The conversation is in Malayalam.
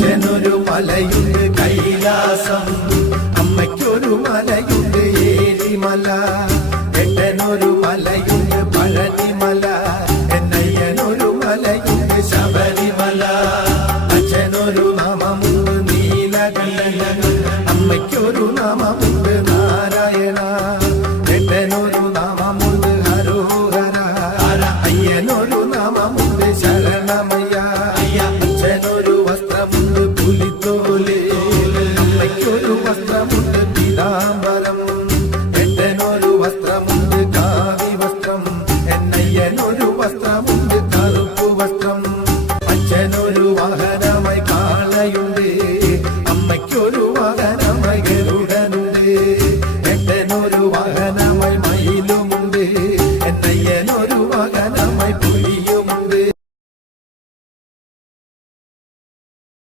അച്ഛനൊരു മലയുണ്ട് കൈലാസം. അമ്മയ്ക്കൊരു മലയുണ്ട് ഏരിമല. എട്ടനൊരു മലയുണ്ട് പഴനിമല. എന്നയ്യനൊരു മലയുണ്ട് ശബരിമല. അച്ഛനൊരു നാമമുണ്ട് നീലകണ്ഠൻ. അമ്മയ്ക്കൊരു നാമമുണ്ട് നാരായണ. എട്ടനൊരു നാമമുണ്ട് ഹരോഹര. അയ്യനൊരു നാമമുണ്ട് ശരണമയ്യ. അച്ഛനൊരു വാഹനമായി കാളയുണ്ട്. അമ്മയ്ക്കൊരു വാഹനമായി ഗരുടനുണ്ട് എട്ടനൊരു വാഹനം